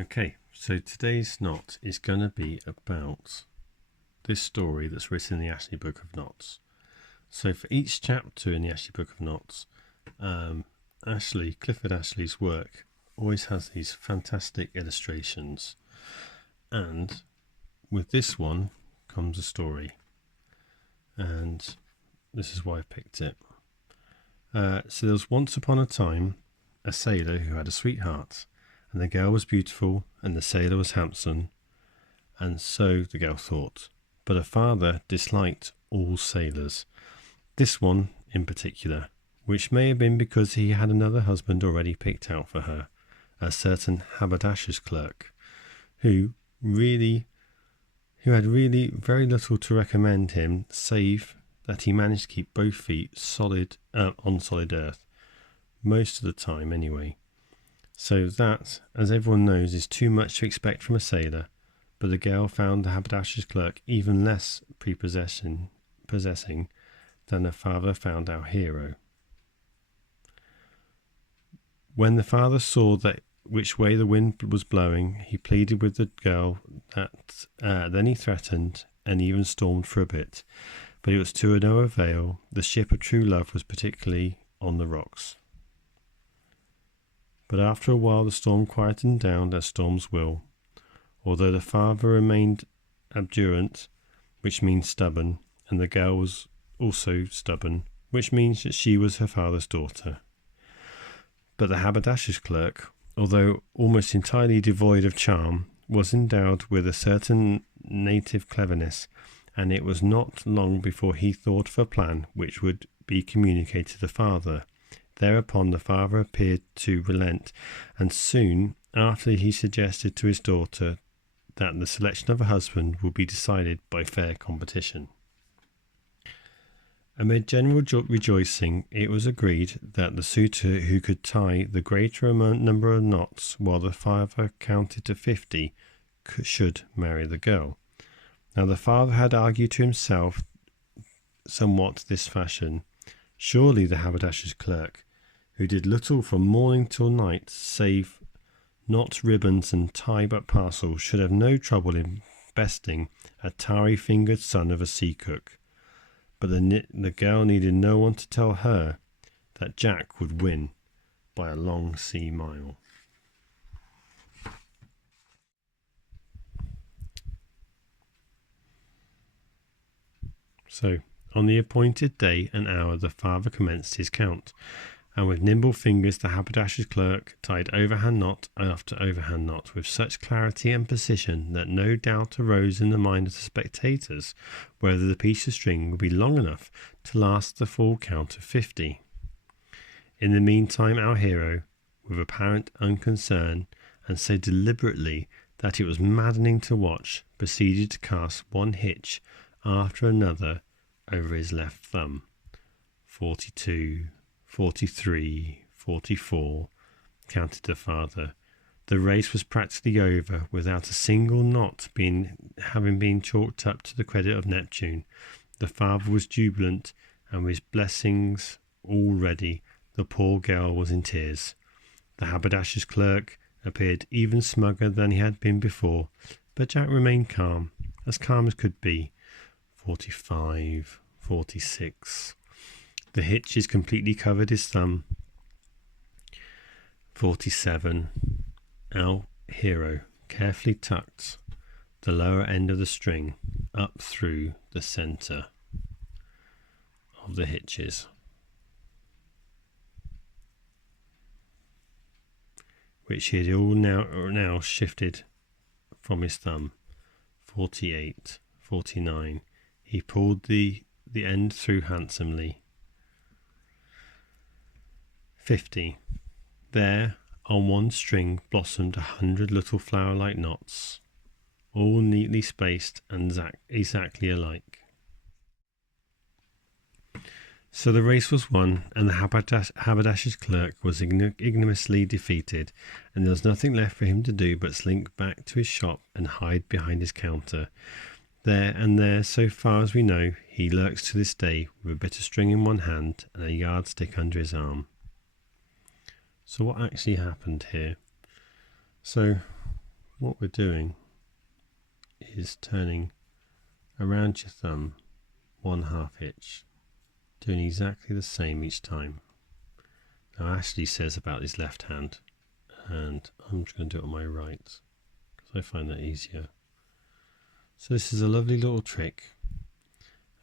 Okay, so today's knot is going to be about this story that's written in the Ashley Book of Knots. So for each chapter in the Ashley Book of Knots, Clifford Ashley's work always has these fantastic illustrations. And with this one comes a story. And this is why I picked it. So there was once upon a time a sailor who had a sweetheart. And the girl was beautiful, and the sailor was handsome, and so the girl thought. But her father disliked all sailors, this one in particular, which may have been because he had another husband already picked out for her, a certain haberdasher's clerk, who had really very little to recommend him, save that he managed to keep both feet on solid earth, most of the time anyway. So that, as everyone knows, is too much to expect from a sailor, but the girl found the haberdasher's clerk even less prepossessing than her father found our hero. When the father saw that which way the wind was blowing, he pleaded with the girl that then he threatened and even stormed for a bit, but it was to no avail. The ship of true love was particularly on the rocks. But after a while the storm quietened down as storms will, although the father remained obdurate, which means stubborn, and the girl was also stubborn, which means that she was her father's daughter. But the haberdasher's clerk, although almost entirely devoid of charm, was endowed with a certain native cleverness, and it was not long before he thought of a plan which would be communicated to the father. Thereupon the father appeared to relent, and soon after he suggested to his daughter that the selection of a husband would be decided by fair competition. Amid general rejoicing, it was agreed that the suitor who could tie the greater number of knots while the father counted to 50 should marry the girl. Now the father had argued to himself somewhat this fashion: surely the haberdasher's clerk, who did little from morning till night save knot ribbons and tie but parcels, should have no trouble in besting a tarry-fingered son of a sea cook. But the girl needed no one to tell her that Jack would win by a long sea mile. So, on the appointed day and hour the father commenced his count, and with nimble fingers the haberdasher's clerk tied overhand knot after overhand knot with such clarity and precision that no doubt arose in the mind of the spectators whether the piece of string would be long enough to last the full count of 50. In the meantime our hero, with apparent unconcern, and so deliberately that it was maddening to watch, proceeded to cast one hitch after another over his left thumb. 42, 43, 44, counted the father. The race was practically over, without a single knot having been chalked up to the credit of Neptune. The father was jubilant, and with his blessings all ready, the poor girl was in tears. The haberdasher's clerk appeared even smugger than he had been before, but Jack remained calm as could be. 45, 46. The hitches completely covered his thumb. 47. Our hero carefully tucked the lower end of the string up through the centre of the hitches, which he had all now shifted from his thumb. 48, 49. He pulled the end through handsomely. 50. There, on one string, blossomed 100 little flower-like knots, all neatly spaced and exactly alike. So the race was won, and the haberdasher's clerk was ignominiously defeated, and there was nothing left for him to do but slink back to his shop and hide behind his counter. There, so far as we know, he lurks to this day with a bit of string in one hand and a yardstick under his arm. So what actually happened here? So what we're doing is turning around your thumb 1/2 hitch, doing exactly the same each time. Now Ashley says about his left hand, and I'm just going to do it on my right because I find that easier. So this is a lovely little trick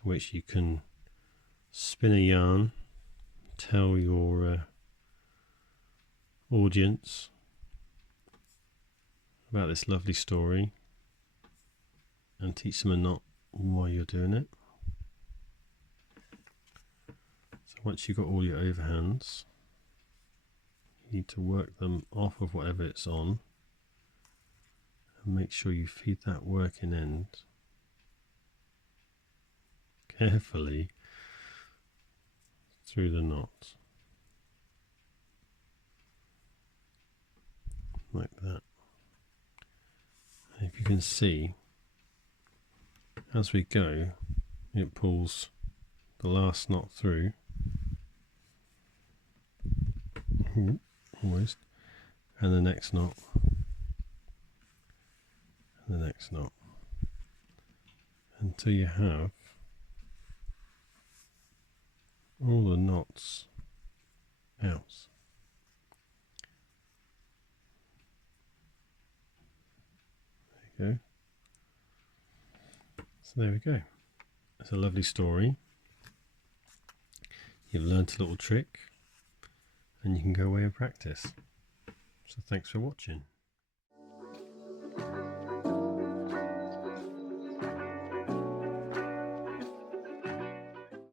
in which you can spin a yarn, tell your audience about this lovely story, and teach them a knot while you're doing it. So once you've got all your overhands, you need to work them off of whatever it's on, and make sure you feed that working end carefully through the knot, like that. And if you can see, as we go, it pulls the last knot through. Ooh, almost. And the next knot. And the next knot. Until you have all the knots out. There you go. So there we go. It's a lovely story. You've learnt a little trick, and you can go away and practice. So thanks for watching.